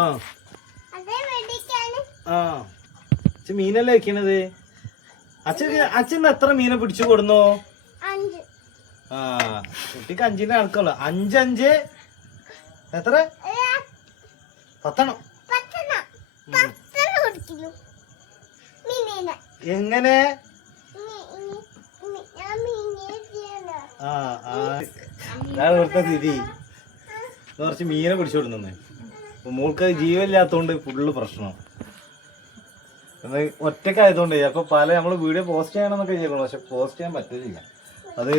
ആ ആ അച്ഛൻ മീനല്ലേ വെക്കണത്. അച്ഛൻ എത്ര മീനെ പിടിച്ചു കൊടുന്നു? ആ കുട്ടിക്ക് 5ന്റെ കണക്കുള്ളു. 5 എത്ര? 10. എങ്ങനെ? ഇവിടുത്തെ സ്ഥിതി കുറച്ച് മീനെ പിടിച്ചു കൊടുന്നെ. മോൾക്ക് ജീവനില്ലാത്തോണ്ട് ഫുള്ള് പ്രശ്നം. ഒറ്റക്കായതുകൊണ്ട് അപ്പൊ നമ്മള് വീഡിയോ പോസ്റ്റ് ചെയ്യണമെന്നൊക്കെ ചെയ്യണം. പക്ഷെ പോസ്റ്റ് ചെയ്യാൻ പറ്റില്ല. അത്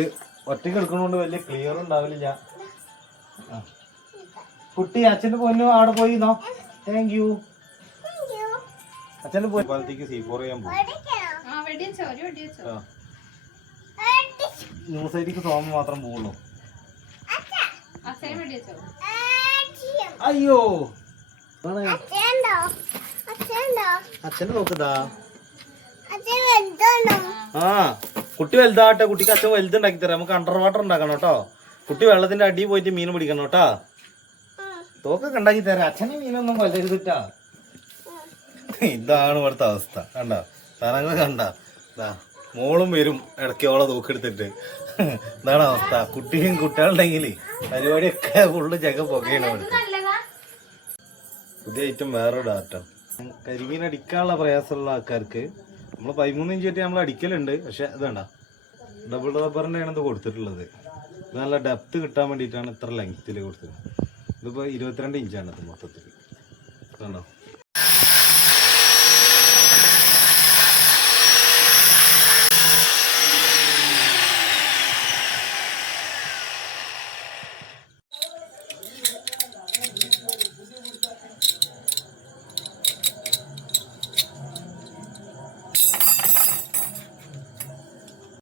ഒറ്റക്ക് എടുക്കണോണ്ട് വലിയ ക്ലിയർ ഉണ്ടാവില്ല. കുട്ടി അച്ഛന്റെ പൊന്നു അവിടെ പോയിന്നോ? Thank you. അച്ഛന്റെ പോലത്തേക്ക് C4 ചെയ്യാൻ പോകും. ന്യൂസൈറ്റിക്ക് സോമ മാത്രം പോകുള്ളൂ. അയ്യോ അച്ഛനെ നോക്കതാ. ആ കുട്ടി വലുതാവട്ടെ. കുട്ടിക്ക് അച്ഛൻ വലുതുണ്ടാക്കി തരാം. നമുക്ക് അണ്ടർ വാട്ടർ ഉണ്ടാക്കണം കേട്ടോ. കുട്ടി വെള്ളത്തിന്റെ അടിയിൽ പോയിട്ട് മീൻ പിടിക്കണം കേട്ടാ. തോക്കൊക്കെ ഉണ്ടാക്കി തരാം. അച്ഛനെ മീനൊന്നും വലുതാ. ഇതാണ് ഇവിടുത്തെ അവസ്ഥ. കണ്ട സാധനങ്ങൾ കണ്ട മോളും വരും ഇടയ്ക്കോളെ തോക്കെടുത്തിട്ട്. ഇതാണ് അവസ്ഥ. കുട്ടികളുണ്ടെങ്കിൽ പരിപാടിയൊക്കെ ഫുള്ള് ചെക്ക പൊക്കയാണ് ഇവിടുത്തെ. പുതിയ ഐറ്റം വേറെ ഡാറ്റ. കരിമീൻ അടിക്കാനുള്ള പ്രയാസമുള്ള ആൾക്കാർക്ക് നമ്മൾ 13 ഇഞ്ചായിട്ട് നമ്മൾ അടിക്കലുണ്ട്. പക്ഷെ ഇതേണ്ട ഡബിൾ റബ്ബറിൻ്റെ ആണ് ഇത് കൊടുത്തിട്ടുള്ളത്. ഇത് നല്ല ഡെപ്ത് കിട്ടാൻ വേണ്ടിയിട്ടാണ് ഇത്ര ലെങ്ത്തിൽ കൊടുത്തത്. ഇതിപ്പോൾ 22 ഇഞ്ചാണ് ഇത് മൊത്തത്തിൽ. കണ്ടോ?